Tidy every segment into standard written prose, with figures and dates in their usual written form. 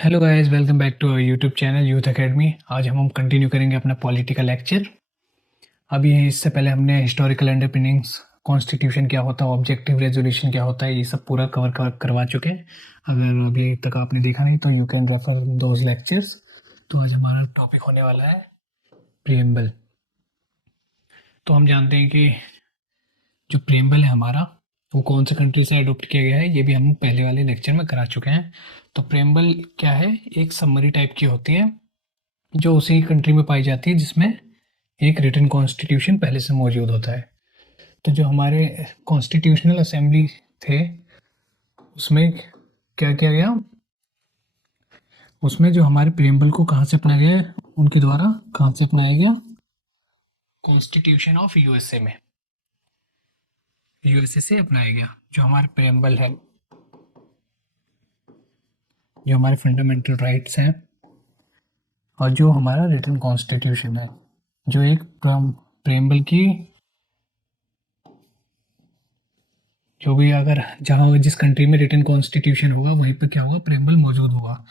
Hello guys, welcome back to our YouTube channel youth academy. आज हम continue करेंगे अपना पॉलिटिकल लेक्चर। अभी इससे पहले हमने हिस्टोरिकल अंडरपिनिंग्स, कॉन्स्टिट्यूशन क्या होता है, ऑब्जेक्टिव रेजोल्यूशन क्या होता है, ये सब पूरा कवर करवा चुके हैं। अगर अभी तक आपने देखा नहीं तो you can refer those lectures. तो आज हमारा टॉपिक होने वाला है प्रिएम्बल। तो हम जानते हैं कि जो प्रिएम्बल है हमारा, वो कौन से कंट्री से अडॉप्ट किया गया है, ये भी हम पहले वाले लेक्चर में करा चुके हैं। तो प्रिएम्बल क्या है, एक समरी टाइप की होती है जो उसी कंट्री में पाई जाती है जिसमें एक रिटन कॉन्स्टिट्यूशन पहले से मौजूद होता है। तो जो हमारे कॉन्स्टिट्यूशनल असेंबली थे, उसमें क्या किया गया, उसमें जो हमारे प्रिएम्बल को कहाँ से अपनाया गया है, उनके द्वारा कहाँ से अपनाया गया, कॉन्स्टिट्यूशन ऑफ यूएसए में, यूएसए से अपनाया गया। जो हमारे प्रिएम्बल है, जो हमारे फंडामेंटल राइट्स हैं, और जो हमारा रिटन कॉन्स्टिट्यूशन है, जो एक प्रिएम्बल की जो भी, अगर जहाँ जिस कंट्री में रिटन कॉन्स्टिट्यूशन होगा वहीं पर क्या होगा, प्रिएम्बल मौजूद होगा,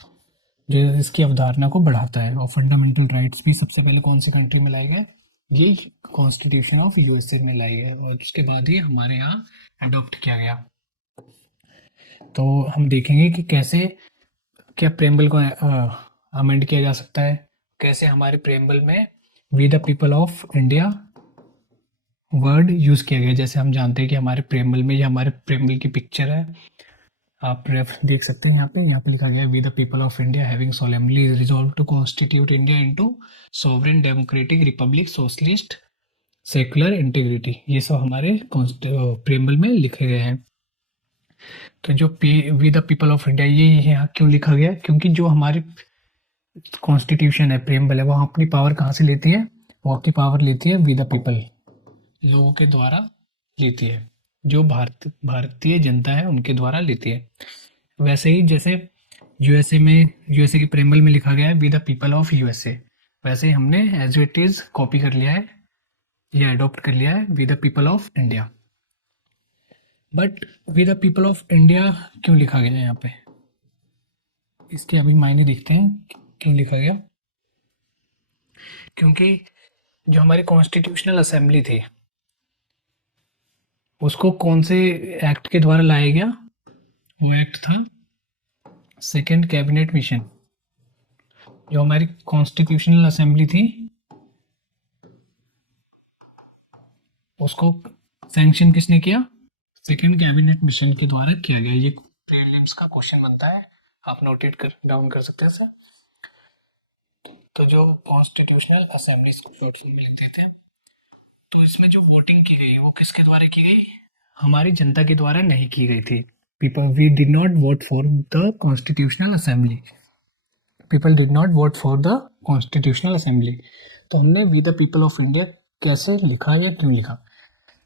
जो इसकी अवधारणा को बढ़ाता है। और फंडामेंटल राइट्स भी सबसे पहले कौन सी कंट्री में लाए गए, ये कॉन्स्टिट्यूशन ऑफ यूएसए में लाई गए, और उसके बाद ही हमारे यहाँ अडॉप्ट किया गया। तो हम देखेंगे कि कैसे क्या प्रेम्बल को अमेंड किया जा सकता है, कैसे हमारे प्रेम्बल में we the people of India word use किया गया। जैसे हम जानते हैं कि हमारे प्रेम्बल में, ये हमारे प्रेम्बल की पिक्चर है, आप रेफ देख सकते हैं। यहाँ पे लिखा गया है, we the people of India having solemnly resolve to constitute India into sovereign democratic republic socialist secular integrity, ये सब हमारे प्रेम्बल में लिखे गए हैं। तो जो we the people of India, ये यहाँ क्यों लिखा गया, क्योंकि जो हमारी कॉन्स्टिट्यूशन है, प्रेम्बल है, वो अपनी पावर कहाँ से लेती है, वो अपनी पावर लेती है वी द पीपल, लोगों के द्वारा लेती है, जो भारतीय जनता है उनके द्वारा लेती है। वैसे ही जैसे यूएसए की प्रेम्बल में लिखा गया है we the people of USA, वैसे ही हमने एज इट इज कॉपी कर लिया है या अडॉप्ट कर लिया है we the people of India. But we the people of India क्यों लिखा गया है यहाँ पे, इसके अभी मायने देखते हैं क्यों लिखा गया। क्योंकि जो हमारी कॉन्स्टिट्यूशनल असेंबली थी, उसको कौन से एक्ट के द्वारा लाया गया, वो एक्ट था सेकेंड कैबिनेट मिशन। जो हमारी कॉन्स्टिट्यूशनल असेंबली थी, उसको सैंक्शन किसने किया, सेकेंड कैबिनेट मिशन के द्वारा किया गया। ये प्रीलिम्स का क्वेश्चन बनता है, आप नोटेट कर डाउन कर सकते हैं सर। तो जो कॉन्स्टिट्यूशनल असेंबली, शॉर्ट फॉर्म में लिख देते हैं, तो इसमें जो वोटिंग की गई वो किसके द्वारा की गई, हमारी जनता के द्वारा नहीं की गई थी। People we did not vote for the constitutional assembly, people did not vote for the constitutional assembly. तो हमने we the people of India कैसे लिखा या क्यों लिखा,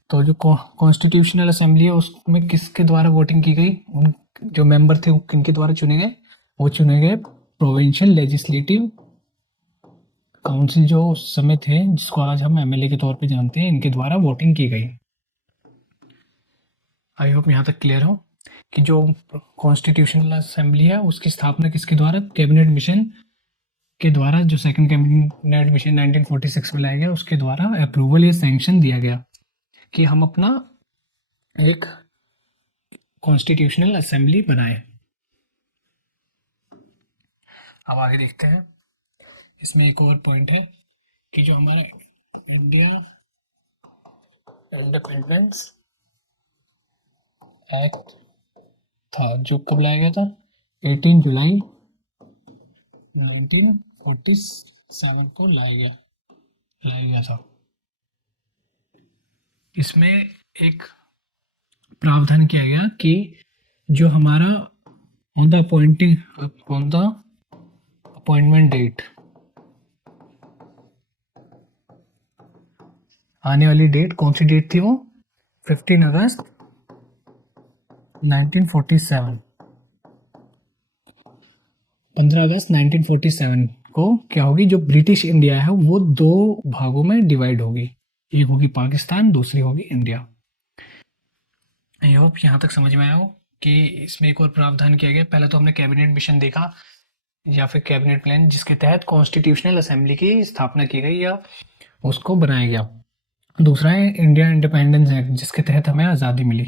तो जो कॉन्स्टिट्यूशनल असेंबली है उसमें किसके द्वारा वोटिंग की गई, उन जो मेंबर थे वो किनके द्वारा चुने गए, वो चुने गए प्रोविंशियल लेजिस्लेटिव काउंसिल, जो उस समय थे, जिसको आज हम एमएलए के तौर पे जानते हैं, इनके द्वारा वोटिंग की गई। आई होप यहाँ तक क्लियर हो कि जो कॉन्स्टिट्यूशनल असेंबली है उसकी स्थापना किसके द्वारा, कैबिनेट मिशन के द्वारा, जो सेकंड कैबिनेट मिशन 1946 में लाया गया, उसके द्वारा अप्रूवल या सैंक्शन दिया गया कि हम अपना एक कॉन्स्टिट्यूशनल असेंबली बनाए। अब आगे देखते हैं, इसमें एक और पॉइंट है कि जो हमारा इंडिया इंडिपेंडेंस एक्ट था, जो कब लाया गया था, 18 जुलाई 1947 को लाया गया था। इसमें एक प्रावधान किया गया कि जो हमारा ऑन द अपॉइंटमेंट डेट, आने वाली डेट कौन सी डेट थी, वो 15 अगस्त 1947, 15 अगस्त 1947 को क्या होगी, जो ब्रिटिश इंडिया है वो दो भागों में डिवाइड होगी, एक होगी पाकिस्तान, दूसरी होगी इंडिया। आई होप यहाँ तक समझ में आया हो कि इसमें एक और प्रावधान किया गया। पहले तो हमने कैबिनेट मिशन देखा या फिर कैबिनेट प्लान जिसके तहत कॉन्स्टिट्यूशनल असेंबली की स्थापना की गई या उसको बनाया गया। दूसरा है इंडिया इंडिपेंडेंस एक्ट जिसके तहत हमें आज़ादी मिली,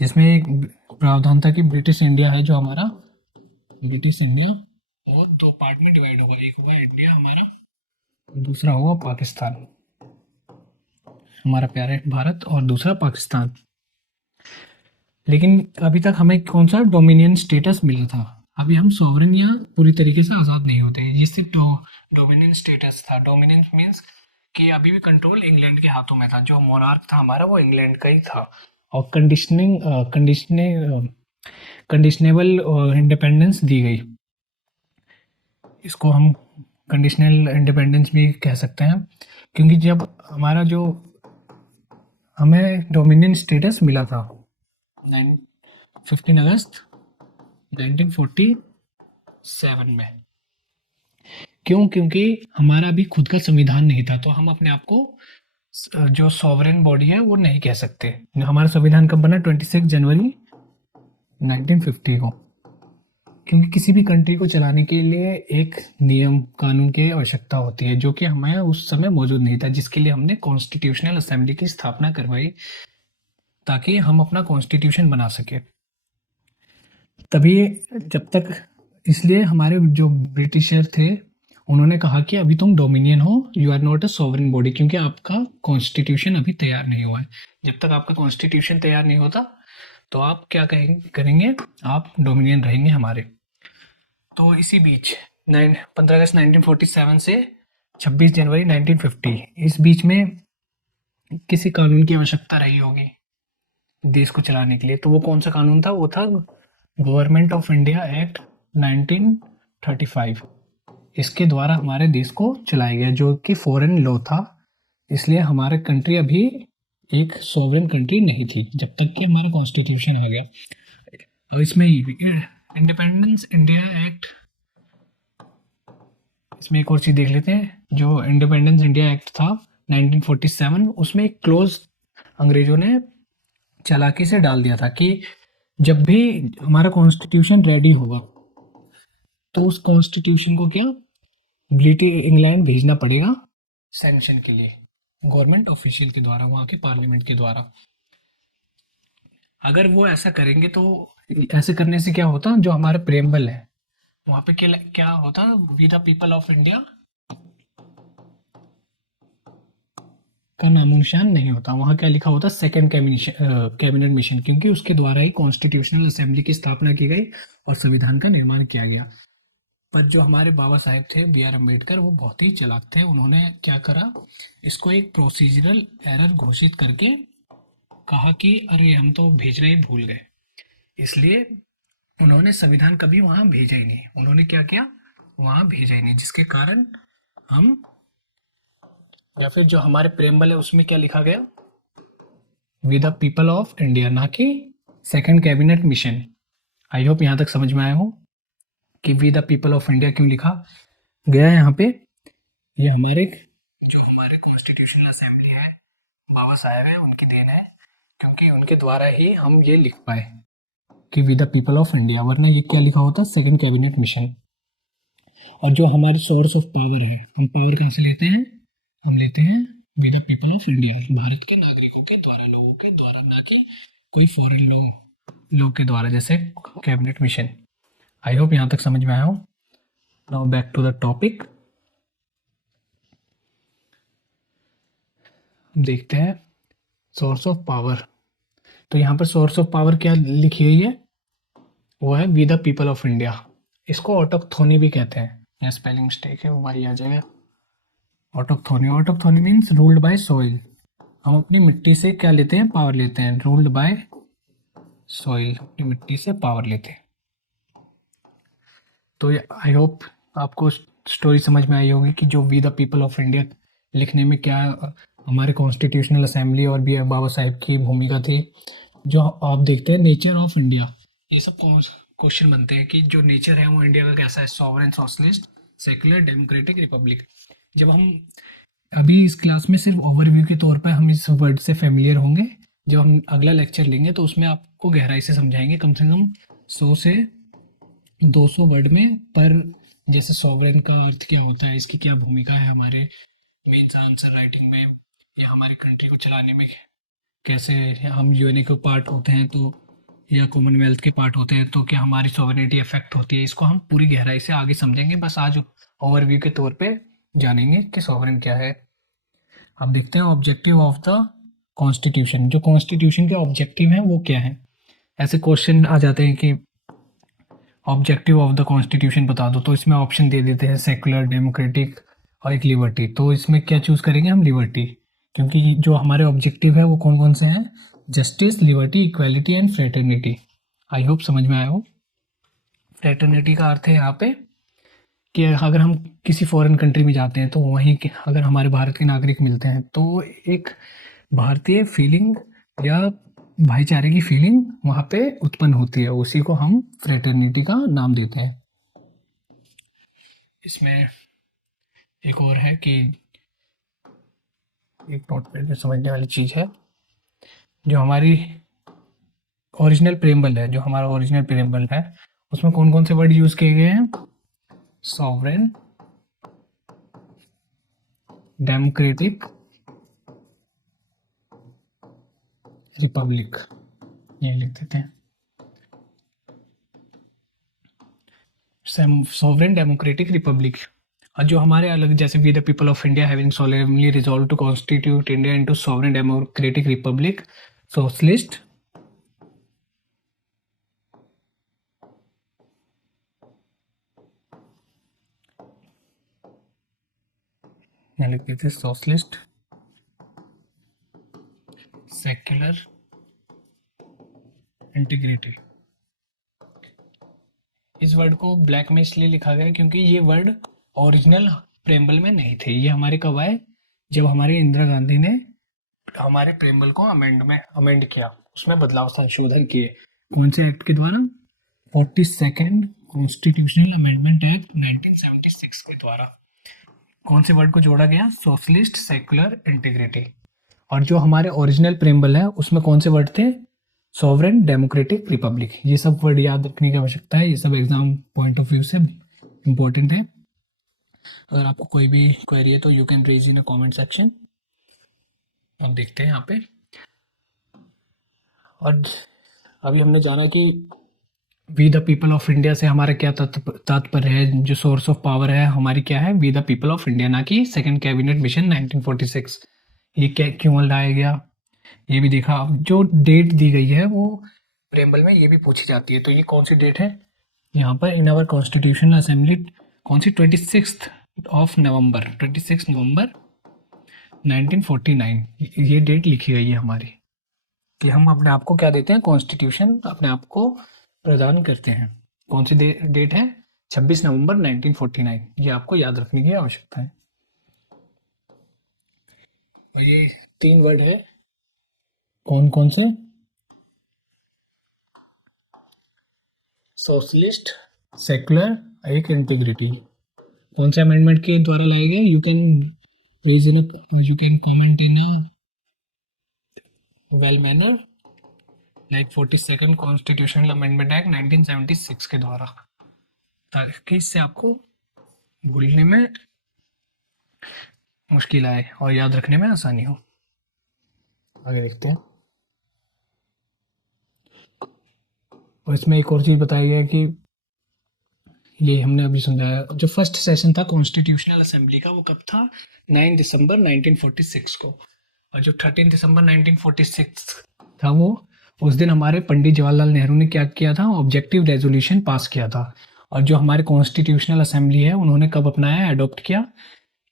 जिसमें एक प्रावधान था कि ब्रिटिश इंडिया है जो हमारा ब्रिटिश इंडिया और दो पार्ट में डिवाइड होगा, एक होगा इंडिया हमारा, दूसरा होगा पाकिस्तान, हमारा प्यारा भारत, और दूसरा पाकिस्तान। लेकिन अभी तक हमें कौन सा डोमिनियन स्टेटस मिला था, अभी हम सॉवरेन या पूरी तरीके से आज़ाद नहीं होते। ये सिर्फ डोमिनियन स्टेटस था। डोमिनियन मीन्स कि अभी भी कंट्रोल इंग्लैंड के हाथों में था, जो मोनार्क था हमारा वो इंग्लैंड का ही था। और कंडीशनेबल इंडिपेंडेंस दी गई, इसको हम कंडीशनल इंडिपेंडेंस भी कह सकते हैं, क्योंकि जब हमारा जो हमें डोमिनियन स्टेटस मिला था 15 अगस्त 1947 में। क्यों? क्योंकि हमारा अभी खुद का संविधान नहीं था, तो हम अपने आप को जो सॉवरेन बॉडी है वो नहीं कह सकते। हमारा संविधान कब बना? 26 जनवरी 1950 को। क्योंकि किसी भी कंट्री को चलाने के लिए एक नियम कानून की आवश्यकता होती है, जो कि हमें उस समय मौजूद नहीं था, जिसके लिए हमने कॉन्स्टिट्यूशनल असेंबली की स्थापना करवाई ताकि हम अपना कॉन्स्टिट्यूशन बना सके। तभी जब तक, इसलिए हमारे जो ब्रिटिशर थे उन्होंने कहा कि अभी तुम डोमिनियन हो, you are not a sovereign body, क्योंकि आपका कॉन्स्टिट्यूशन अभी तैयार नहीं हुआ है। जब तक आपका कॉन्स्टिट्यूशन तैयार नहीं होता तो आप क्या करेंगे? आप डोमिनियन रहेंगे हमारे। तो इसी बीच 15 अगस्त 1947 से 26 जनवरी 1950, इस बीच में किसी कानून की आवश्यकता रही होगी देश को चलाने के लिए। तो वो कौन सा कानून था? वो था गवर्नमेंट ऑफ इंडिया एक्ट 1935। इसके द्वारा हमारे देश को चलाया गया, जो कि फॉरेन लॉ था। इसलिए हमारे कंट्री अभी एक सॉवरेन कंट्री नहीं थी जब तक कि हमारा कॉन्स्टिट्यूशन आ गया। अब इसमें इंडिपेंडेंस इंडिया एक्ट, इसमें एक और चीज़ देख लेते हैं। जो इंडिपेंडेंस इंडिया एक्ट था 1947, उसमें एक क्लोज अंग्रेजों ने चालाकी से डाल दिया था कि जब भी हमारा कॉन्स्टिट्यूशन रेडी होगा तो उस कॉन्स्टिट्यूशन को क्या ब्रिटिश इंग्लैंड भेजना पड़ेगा सैंक्शन के लिए, गवर्नमेंट ऑफिशियल के द्वारा, वहाँ के पार्लियामेंट के द्वारा। अगर वो ऐसा करेंगे तो ऐसे करने से क्या होता, जो हमारा प्रेम्बल है वहाँ पे क्या क्या होता, we the people of India का नामो निशान नहीं होता। वहाँ क्या लिखा होता? सेकंड कैबिनेट मिशन, क्योंकि उसके द्वारा ही कॉन्स्टिट्यूशनल असेंबली की स्थापना की गई और संविधान का निर्माण किया गया। पर जो हमारे बाबा साहेब थे बी आर अम्बेडकर, वो बहुत ही चालाक थे। उन्होंने क्या करा, इसको एक प्रोसीजरल एरर घोषित करके कहा कि अरे हम तो भेजना ही भूल गए। इसलिए उन्होंने संविधान कभी वहाँ भेजा ही नहीं। उन्होंने क्या किया? वहाँ भेजा ही नहीं, जिसके कारण हम, या फिर जो हमारे प्रेम्बल है उसमें क्या लिखा गया? With the people of India, ना कि second cabinet mission. I hope यहाँ तक समझ में आया हो कि we the people of India क्यों लिखा गया है यहाँ पे। ये हमारे जो हमारे कॉन्स्टिट्यूशनल असेंबली है, बाबा साहेब है, उनकी देन है, क्योंकि उनके द्वारा ही हम ये लिख पाए कि we the people of India, वरना ये क्या लिखा होता? Second cabinet mission. और जो हमारे सोर्स ऑफ पावर है, हम पावर कहाँ से लेते हैं? हम लेते हैं we the people of India, Bharat के नागरिकों के द्वारा, लोगों के द्वारा, ना कि कोई फॉरेन लोग के द्वारा, जैसे कैबिनेट मिशन। आई होप यहाँ तक समझ में आया हो। Now back to the topic. देखते हैं सोर्स ऑफ पावर। तो यहाँ पर सोर्स ऑफ पावर क्या लिखी हुई है? वो है we the people of India. इसको ऑटोक्थोनी भी कहते हैं, या स्पेलिंग मिस्टेक है वो भाई आ जाएगा। ऑटोक्थोनी मीन्स रूल्ड बाय सॉइल। हम अपनी मिट्टी से क्या लेते हैं? पावर लेते हैं। रूल्ड बाय सॉइल, अपनी मिट्टी से पावर लेते हैं। तो आई होप आपको स्टोरी समझ में आई होगी कि जो we the people of India लिखने में क्या हमारे कॉन्स्टिट्यूशनल असेंबली और भी बाबा साहेब की भूमिका थी। जो आप देखते हैं नेचर ऑफ इंडिया, ये सब क्वेश्चन बनते हैं कि जो नेचर है वो इंडिया का कैसा है? Sovereign, socialist, secular, democratic, Republic. जब हम अभी इस क्लास में सिर्फ ओवरव्यू के तौर पर हम इस वर्ड से फेमिलियर होंगे, जब हम अगला लेक्चर लेंगे तो उसमें आपको गहराई से समझाएंगे, कम से कम 100 से 200 वर्ड में पर जैसे सॉवरेन का अर्थ क्या होता है, इसकी क्या भूमिका है हमारे मेंस आंसर राइटिंग में, या हमारी कंट्री को चलाने में कैसे हम यूएनए के पार्ट होते हैं तो, या कॉमनवेल्थ के पार्ट होते हैं तो क्या हमारी सॉवरेनिटी अफेक्ट होती है, इसको हम पूरी गहराई से आगे समझेंगे। बस आज ओवरव्यू के तौर पे जानेंगे कि सॉवरेन क्या है। अब देखते हैं ऑब्जेक्टिव ऑफ द कॉन्स्टिट्यूशन, जो कॉन्स्टिट्यूशन के ऑब्जेक्टिव हैं वो क्या है। ऐसे क्वेश्चन आ जाते हैं कि ऑब्जेक्टिव ऑफ द कॉन्स्टिट्यूशन बता दो, तो इसमें ऑप्शन दे देते हैं सेकुलर, डेमोक्रेटिक और एक लिबर्टी। तो इसमें क्या चूज़ करेंगे हम? लिबर्टी, क्योंकि जो हमारे ऑब्जेक्टिव है वो कौन कौन से हैं? Justice, liberty, equality and fraternity. I hope समझ में आया हो। फ्रेटर्निटी का अर्थ है यहाँ पे कि अगर हम किसी फॉरेन कंट्री में जाते हैं तो वहीं के अगर हमारे भारत के नागरिक मिलते हैं तो एक भारतीय फीलिंग या भाईचारे की फीलिंग वहाँ पे उत्पन्न होती है, उसी को हम फ्रेटर्निटी का नाम देते हैं। इसमें एक और है कि एक नोट पे समझने वाली चीज़ है, जो हमारी ओरिजिनल प्रेम्बल है, जो हमारा ओरिजिनल प्रेम्बल है उसमें कौन कौन से वर्ड यूज़ किए गए हैं? सॉवरेन, डेमोक्रेटिक, रिपब्लिक, ये लिख देते हैं। Sovereign, democratic, republic. और जो हमारे अलग जैसे we the people of India having solemnly resolve to constitute India into sovereign democratic republic socialist लिख देते सोशलिस्ट, सेक्युलर, इंटीग्रेटेड। इस वर्ड को ब्लैक में इसलिए लिखा गया क्योंकि ये वर्ड ओरिजिनल प्रेम्बल में नहीं थे। ये हमारे कब आए? जब हमारे इंदिरा गांधी ने हमारे प्रेम्बल को अमेंड किया, उसमें बदलाव संशोधन किए। कौन से एक्ट के द्वारा? 42nd कॉन्स्टिट्यूशनल अमेंडमेंट एक्ट 1976 के द्वारा। कौन से वर्ड को जोड़ा गया? Socialist, secular, integrity. और जो हमारे ओरिजिनल प्रेम्बल है उसमें कौन से वर्ड थे? Sovereign, democratic, Republic. ये सब वर्ड याद रखने की आवश्यकता है, ये सब एग्जाम पॉइंट ऑफ व्यू से इम्पोर्टेंट है। अगर आपको कोई भी क्वेरी है तो you can raise in a comment section. अब देखते हैं यहाँ पे। और अभी हमने जाना कि we the people of India से हमारा क्या तात्पर्य है, जो सोर्स ऑफ पावर है हमारी क्या है? We the people of India, ना कि सेकंड कैबिनेट मिशन 1946। ये क्या क्यों लाया गया ये भी देखा। अब जो डेट दी गई है वो प्रेम्बल में ये भी पूछी जाती है, तो ये कौन सी डेट है यहाँ पर? इन आवर कॉन्स्टिट्यूशनल असेंबली कौन सी? 26 नवंबर 1949 ये डेट लिखी गई है हमारी, कि हम अपने आप को क्या देते हैं? कॉन्स्टिट्यूशन अपने आप को प्रदान करते हैं। कौन सी डेट है? 26 नवंबर 1949। ये आपको याद रखने की आवश्यकता है। और ये 3 वर्ड है, कौन कौन से? सोशलिस्ट, सेक्युलर, एक इंटीग्रिटी। कौन से अमेंडमेंट के द्वारा लाए गए? You can comment in a well manner like 42nd constitutional amendment act 1976 के द्वारा, ताकि इससे आपको भूलने में मुश्किल आए और याद रखने में आसानी हो। आगे देखते हैं। और इसमें एक और चीज़ बताई है कि ये हमने अभी समझाया, जो फर्स्ट सेशन था कॉन्स्टिट्यूशनल असेंबली का वो कब था? 9 दिसंबर 1946 को। और जो 13 दिसंबर 1946 था वो उस दिन हमारे पंडित जवाहरलाल नेहरू ने क्या किया था? ऑब्जेक्टिव रेजोल्यूशन पास किया था। और जो हमारे कॉन्स्टिट्यूशनल असेंबली है उन्होंने कब अपनाया, अडॉप्ट किया?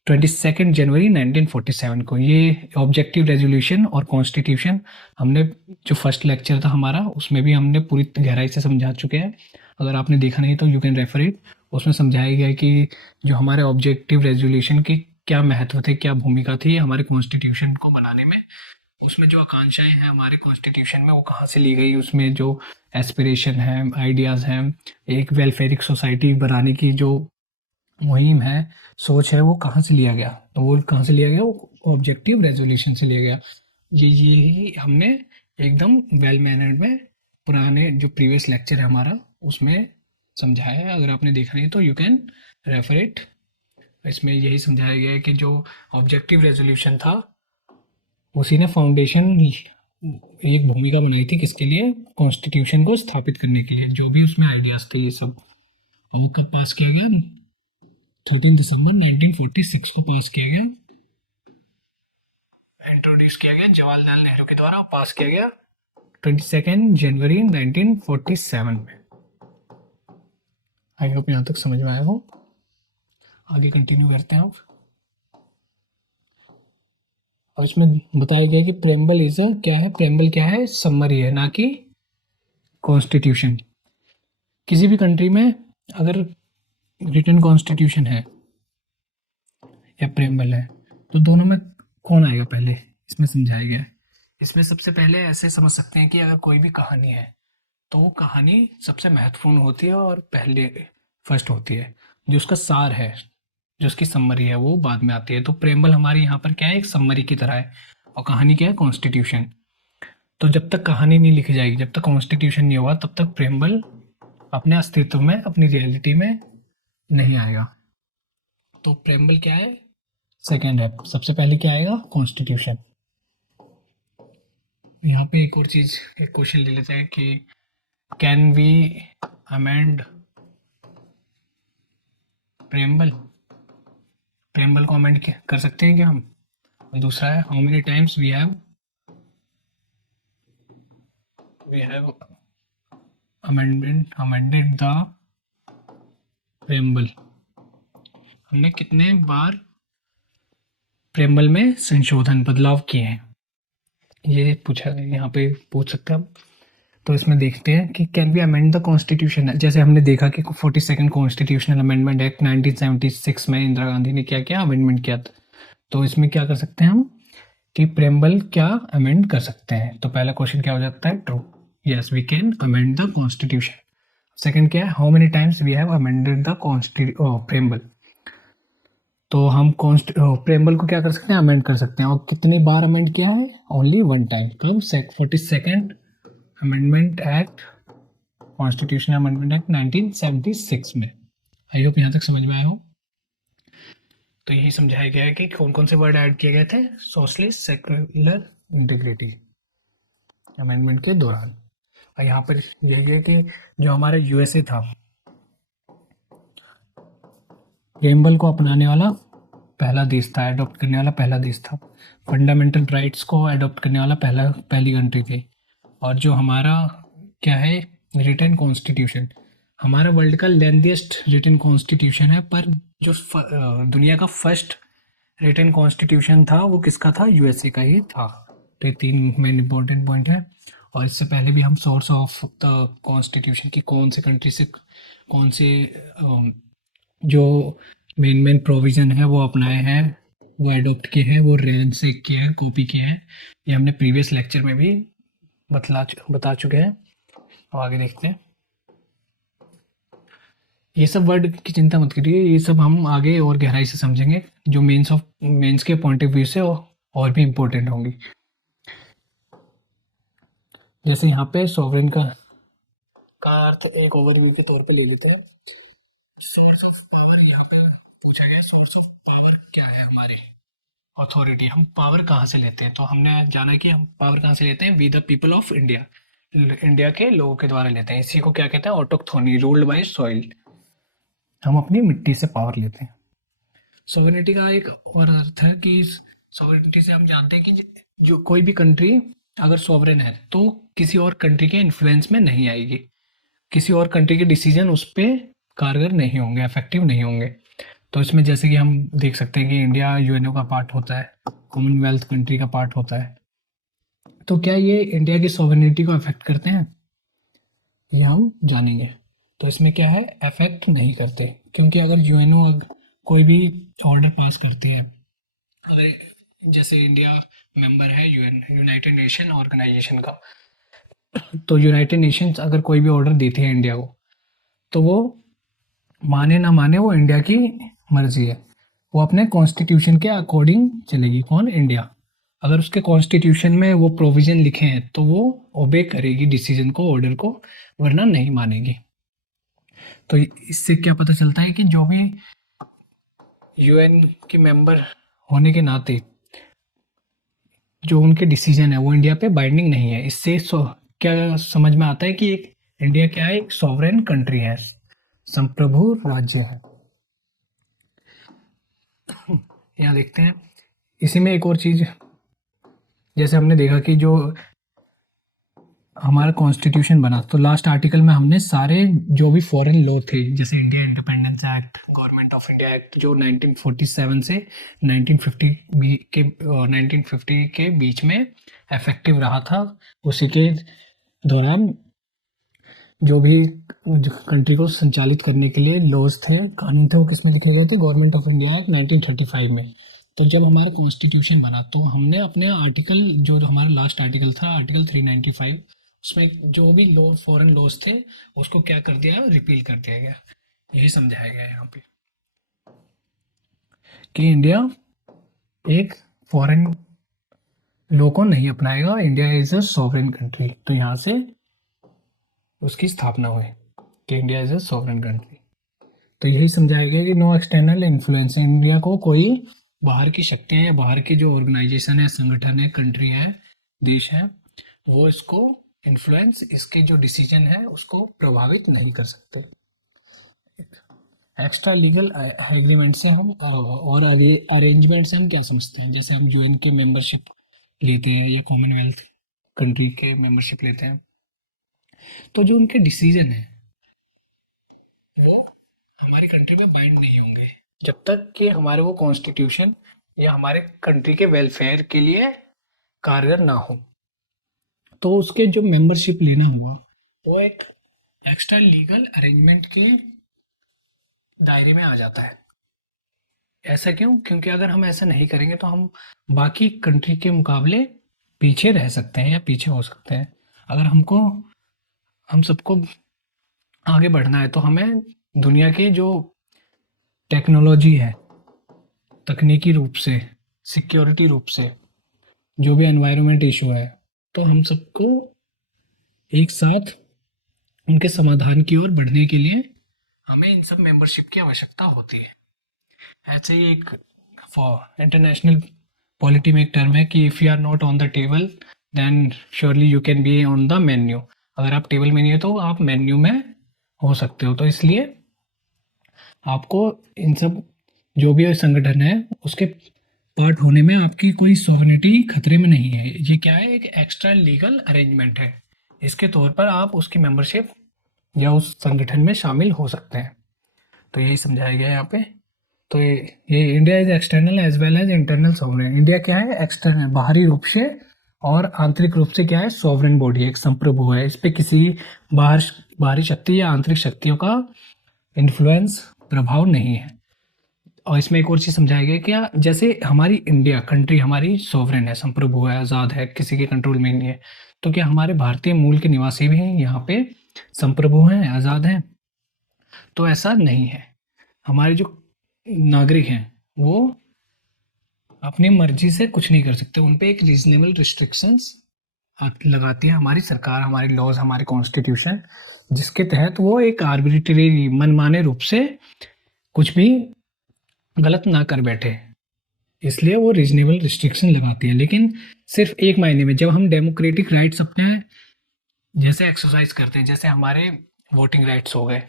22 जनवरी 1947 को। ये ऑब्जेक्टिव रेजोल्यूशन और कॉन्स्टिट्यूशन हमने जो फर्स्ट लेक्चर था हमारा उसमें भी हमने पूरी गहराई से समझा चुके हैं। अगर आपने देखा नहीं तो यू कैन रेफर इट। उसमें समझाया गया कि जो हमारे ऑब्जेक्टिव रेजोल्यूशन की क्या महत्व थे, क्या भूमिका थी हमारे कॉन्स्टिट्यूशन को बनाने में। उसमें जो आकांक्षाएं हैं हमारे कॉन्स्टिट्यूशन में वो कहाँ से ली गई, उसमें जो एस्पिरेशन है, आइडियाज़ हैं, एक वेलफेयरिक सोसाइटी बनाने की जो मुहिम है, सोच है, वो कहाँ से लिया गया? तो वो कहाँ से लिया गया? वो ऑब्जेक्टिव रेजोल्यूशन से लिया गया। ये ही हमने एकदम वेल मैनर्ड में पुराने जो प्रीवियस लेक्चर है हमारा उसमें समझाया है, अगर आपने देखा नहीं तो यू कैन रेफर इट। इसमें यही समझाया गया है कि जो ऑब्जेक्टिव रेजोल्यूशन था उसी ने फाउंडेशन एक भूमिका बनाई थी किसके लिए, कॉन्स्टिट्यूशन को स्थापित करने के लिए, जो भी उसमें आइडियाज थे ये सब। और वो कब पास किया गया, 13 दिसंबर 1946 को पास किया गया, इंट्रोड्यूस किया गया जवाहरलाल नेहरू के द्वारा, पास किया गया 22 जनवरी 1947 में। आई होप यहाँ तक समझ में आया हो। आगे कंटिन्यू करते हैं अब। और इसमें बताया गया कि प्रेम्बल इज अ क्या है, प्रेम्बल क्या है, समरी है ना कि कॉन्स्टिट्यूशन। किसी भी कंट्री में अगर रिटन कॉन्स्टिट्यूशन है या प्रेम्बल है तो दोनों में कौन आएगा पहले, इसमें समझाया गया है। इसमें सबसे पहले ऐसे समझ सकते हैं कि अगर कोई भी कहानी है तो वो कहानी सबसे महत्वपूर्ण होती है और पहले फर्स्ट होती है। जो उसका सार है, जो उसकी समरी है, वो बाद में आती है। तो प्रेम्बल हमारे यहाँ पर क्या है, एक समरी की तरह है, और कहानी क्या है, कॉन्स्टिट्यूशन। तो जब तक कहानी नहीं लिखी जाएगी, जब तक कॉन्स्टिट्यूशन नहीं होगा, तब तक प्रेम्बल अपने अस्तित्व में, अपनी रियलिटी में नहीं आएगा। तो प्रेम्बल क्या है, सेकेंड है। सबसे पहले क्या आएगा, कॉन्स्टिट्यूशन। यहाँ पे एक और चीज, एक क्वेश्चन ले लेते हैं कि can we amend preamble, preamble को अमेंड कर सकते हैं क्या हम। और दूसरा है how many times we have amended the preamble, हमने कितने बार प्रेम्बल में संशोधन, बदलाव किए हैं, ये पूछा यहाँ पे पूछ सकते हैं हम। तो इसमें देखते हैं कि can be amend the constitution. जैसे हमने देखा कि 42nd कॉन्स्टिट्यूशनल अमेंडमेंट एक्ट 1976 में इंदिरा गांधी ने क्या किया, अमेंडमेंट किया था। तो इसमें क्या कर सकते हैं हम कि प्रेम्बल क्या अमेंड कर सकते हैं। तो पहला क्वेश्चन क्या हो जाता है, true, yes we can amend the constitution. Second क्या है, how many times we have amended the preamble. तो हम प्रेम्बल को क्या कर सकते हैं, अमेंड कर सकते हैं। और कितनी बार अमेंड किया है, ओनली वन टाइम। कब, 42nd amendment act, constitutional amendment act 1976 में। आई होप यहाँ तक समझ में आया हो। तो यही समझाया गया है कि कौन कौन से वर्ड ऐड किए गए थे सोशलिस्ट, सेक्युलर, इंटीग्रिटी अमेंडमेंट के दौरान। और यहाँ पर यही है कि जो हमारा यूएसए था, प्रेम्बल को अपनाने वाला पहला देश था, एडॉप्ट करने वाला पहला देश था। फंडामेंटल राइट्स को एडॉप्ट करने वाला पहली कंट्री थी। और जो हमारा क्या है, रिटन कॉन्स्टिट्यूशन, हमारा वर्ल्ड का लेंथीएस्ट रिटन कॉन्स्टिट्यूशन है। पर जो दुनिया का फर्स्ट रिटन कॉन्स्टिट्यूशन था वो किसका था, यूएसए का ही था। तो ये 3 मेन इंपॉर्टेंट पॉइंट है। और इससे पहले भी हम सोर्स ऑफ द कॉन्स्टिट्यूशन की कौन से कंट्री से कौन से जो मेन प्रोविज़न है वो अपनाए हैं, वो एडॉप्ट किए हैं, वो रेन से किए हैं, कॉपी किए हैं। ये हमने प्रीवियस लेक्चर में भी बता चुके हैं। और आगे देखते हैं। ये सब वर्ड की चिंता मत करिए, ये सब हम आगे और गहराई से समझेंगे, जो मेंस के पॉइंट ऑफ व्यू से और भी इम्पोर्टेंट होंगी। जैसे यहाँ पे सॉवरेन का अर्थ एक ओवरव्यू के तौर पे ले लेते हैं। सोर्स ऑफ पावर, यहाँ पे पूछा गया सोर्स ऑफ पावर क्या है हमारी अथॉरिटी, हम पावर कहाँ से लेते हैं। तो हमने जाना कि हम पावर कहाँ से लेते हैं, we the people of India, India के लोगों के द्वारा लेते हैं। इसी को क्या कहते हैं, ऑटोक्थोनी, रूल्ड बाय सॉइल। हम अपनी मिट्टी से पावर लेते हैं। सॉवरेनिटी का एक और अर्थ है कि सॉवरेनिटी से हम जानते हैं कि जो कोई भी कंट्री अगर सॉवरेन है तो किसी और कंट्री के इन्फ्लुएंस में नहीं आएगी, किसी और कंट्री के डिसीजन उस पर कारगर नहीं होंगे, इफेक्टिव नहीं होंगे। तो इसमें जैसे कि हम देख सकते हैं कि इंडिया यूएनओ का पार्ट होता है, कॉमनवेल्थ कंट्री का पार्ट होता है। तो क्या ये इंडिया की सॉवरेनिटी को अफेक्ट करते हैं, ये हम जानेंगे। तो इसमें क्या है, अफेक्ट नहीं करते, क्योंकि अगर यूएनओ कोई भी ऑर्डर पास करती है, अगर जैसे इंडिया मेंबर है यूनाइटेड नेशन ऑर्गेनाइजेशन का, तो यूनाइटेड नेशंस अगर कोई भी ऑर्डर देती है इंडिया को, तो वो माने ना माने वो इंडिया की मर्जी है, वो अपने कॉन्स्टिट्यूशन के अकॉर्डिंग चलेगी। कौन, इंडिया। अगर उसके कॉन्स्टिट्यूशन में वो प्रोविजन लिखे हैं तो वो ओबे करेगी डिसीजन को, ऑर्डर को, वरना नहीं मानेगी। तो इससे क्या पता चलता है कि जो भी यूएन के मेंबर होने के नाते जो उनके डिसीजन है वो इंडिया पे बाइंडिंग नहीं है। इससे क्या समझ में आता है कि एक इंडिया क्या है, एक सॉवरेन कंट्री है, संप्रभु राज्य है। यहाँ देखते हैं इसी में एक और चीज, जैसे हमने देखा कि जो हमारा कॉन्स्टिट्यूशन बना तो लास्ट आर्टिकल में हमने सारे जो भी फॉरेन लॉ थे, जैसे India independence act, government of India act, जो 1947 से 1950 के 1950 के बीच में इफेक्टिव रहा था, उसी के दौरान जो भी कंट्री को संचालित करने के लिए लॉज थे, कानून थे, वो किसमें लिखे गए थे, गवर्नमेंट ऑफ इंडिया एक्ट 1935 में। तो जब हमारा कॉन्स्टिट्यूशन बना तो हमने अपने आर्टिकल, जो हमारा लास्ट आर्टिकल था आर्टिकल 395, उसमें जो भी लॉ फॉरेन लॉज थे उसको क्या कर दिया, रिपील कर दिया गया। यही समझाया गया है यहाँ पे कि इंडिया एक फॉरेन लॉ को नहीं अपनाएगा, India is a sovereign country. तो यहाँ से उसकी स्थापना हुई कि India is a sovereign country. तो यही समझाया गया कि नो एक्सटर्नल इन्फ्लुएंस, इंडिया को कोई बाहर की शक्तियां या बाहर की जो ऑर्गेनाइजेशन है, संगठन है, कंट्री है, देश है, वो इसको इन्फ्लुएंस, इसके जो डिसीजन है उसको प्रभावित नहीं कर सकते। एक्स्ट्रा लीगल एग्रीमेंट से हम और अरेंजमेंट से हम क्या समझते हैं, जैसे हम यूएन के मेंबरशिप लेते हैं या कॉमनवेल्थ कंट्री के मेंबरशिप लेते हैं, तो जो उनके डिसीजन है वो हमारी कंट्री में बाइंड नहीं होंगे जब तक कि हमारे वो कॉन्स्टिट्यूशन या हमारे कंट्री के वेलफेयर के लिए कारगर ना हो। तो उसके जो मेंबरशिप लेना हुआ वो एक एक्स्ट्रा लीगल अरेंजमेंट के दायरे में आ जाता है। ऐसा क्यों? क्योंकि अगर हम ऐसा नहीं करेंगे तो हम बाकी कंट्री के मुकाबले पीछे रह सकते हैं या पीछे हो सकते हैं। अगर हम सबको आगे बढ़ना है तो हमें दुनिया के जो टेक्नोलॉजी है, तकनीकी रूप से, सिक्योरिटी रूप से, जो भी एनवायरनमेंट इशू है, तो हम सबको एक साथ उनके समाधान की ओर बढ़ने के लिए हमें इन सब मेंबरशिप की आवश्यकता होती है। ऐसे ही एक फॉर इंटरनेशनल पॉलिटी में एक टर्म है कि if you are not on the table then surely you can be on the menu. अगर आप टेबल में नहीं हो तो आप मेन्यू में हो सकते हो। तो इसलिए आपको इन सब जो भी संगठन है उसके पार्ट होने में आपकी कोई सॉवरेनिटी खतरे में नहीं है। ये क्या है, एक एक्स्ट्रा लीगल अरेंजमेंट है, इसके तौर पर आप उसकी मेंबरशिप या उस संगठन में शामिल हो सकते हैं। तो यही समझाया गया है यहाँ पे। तो ये India is external as well as internal sovereign. India क्या है, एक्सटर्नल, बाहरी रूप से, और आंतरिक रूप से क्या है, सॉवरेन बॉडी, एक संप्रभु है। इस पे किसी बाहरी शक्ति या आंतरिक शक्तियों का इन्फ्लुएंस, प्रभाव नहीं है। और इसमें एक और चीज़ समझाया गया क्या, जैसे हमारी इंडिया कंट्री हमारी सॉवरेन है, संप्रभु है, आज़ाद है, किसी के कंट्रोल में नहीं है, तो क्या हमारे भारतीय मूल के निवासी भी यहाँ पे संप्रभु हैं, आज़ाद हैं? तो ऐसा नहीं है। हमारे जो नागरिक हैं वो अपनी मर्जी से कुछ नहीं कर सकते, उन पे एक रीजनेबल रिस्ट्रिक्शंस लगाती है हमारी सरकार, हमारी लॉज, हमारे कॉन्स्टिट्यूशन, जिसके तहत वो एक आर्बिट्रेरी, मनमाने रूप से कुछ भी गलत ना कर बैठे, इसलिए वो रीजनेबल रिस्ट्रिक्शन लगाती है। लेकिन सिर्फ एक मायने में, जब हम डेमोक्रेटिक राइट्स अपने जैसे एक्सरसाइज करते हैं, जैसे हमारे वोटिंग राइट्स हो गए,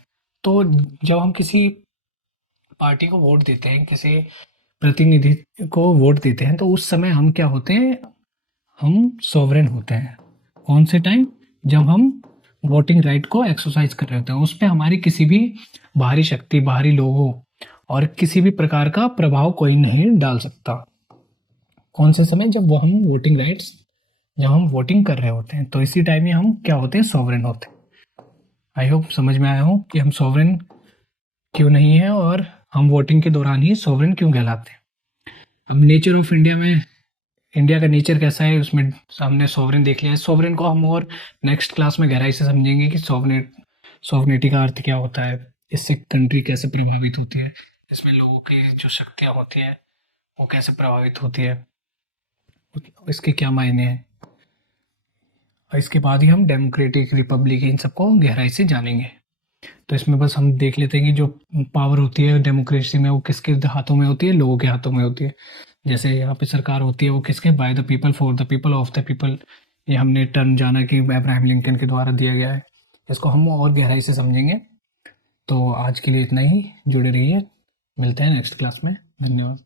तो जब हम किसी पार्टी को वोट देते हैं, किसी प्रतिनिधि को वोट देते हैं, तो उस समय हम क्या होते हैं, हम सॉवरेन होते हैं। कौन से टाइम? जब हम वोटिंग राइट को एक्सरसाइज कर रहे होते हैं, उस पर हमारी किसी भी बाहरी शक्ति, बाहरी लोगों और किसी भी प्रकार का प्रभाव कोई नहीं डाल सकता। कौन से समय? जब वो हम वोटिंग राइट्स, जब हम वोटिंग कर रहे होते हैं, तो इसी टाइम ही हम क्या होते हैं, सॉवरेन होते हैं। आई होप समझ में आया हो कि हम सॉवरेन क्यों नहीं है और हम वोटिंग के दौरान ही सॉवरेन क्यों कहलाते हैं। अब नेचर ऑफ इंडिया में, इंडिया का नेचर कैसा है उसमें हमने सॉवरेन देख लिया है। सॉवरेन को हम और नेक्स्ट क्लास में गहराई से समझेंगे कि सॉवरेनिटी का अर्थ क्या होता है, इससे कंट्री कैसे प्रभावित होती है, इसमें लोगों की जो शक्तियाँ होती हैं वो कैसे प्रभावित होती है, इसके क्या मायने हैं, और इसके बाद ही हम डेमोक्रेटिक, रिपब्लिक, इन सबको गहराई से जानेंगे। तो इसमें बस हम देख लेते हैं कि जो पावर होती है डेमोक्रेसी में वो किसके हाथों में होती है, लोगों के हाथों में होती है। जैसे यहाँ पे सरकार होती है वो किसके, by the people for the people of the people. ये हमने टर्म जाना कि अब्राहम लिंकन के द्वारा दिया गया है। इसको हम और गहराई से समझेंगे। तो आज के लिए इतना ही, जुड़े रहिए, मिलते हैं नेक्स्ट क्लास में। धन्यवाद।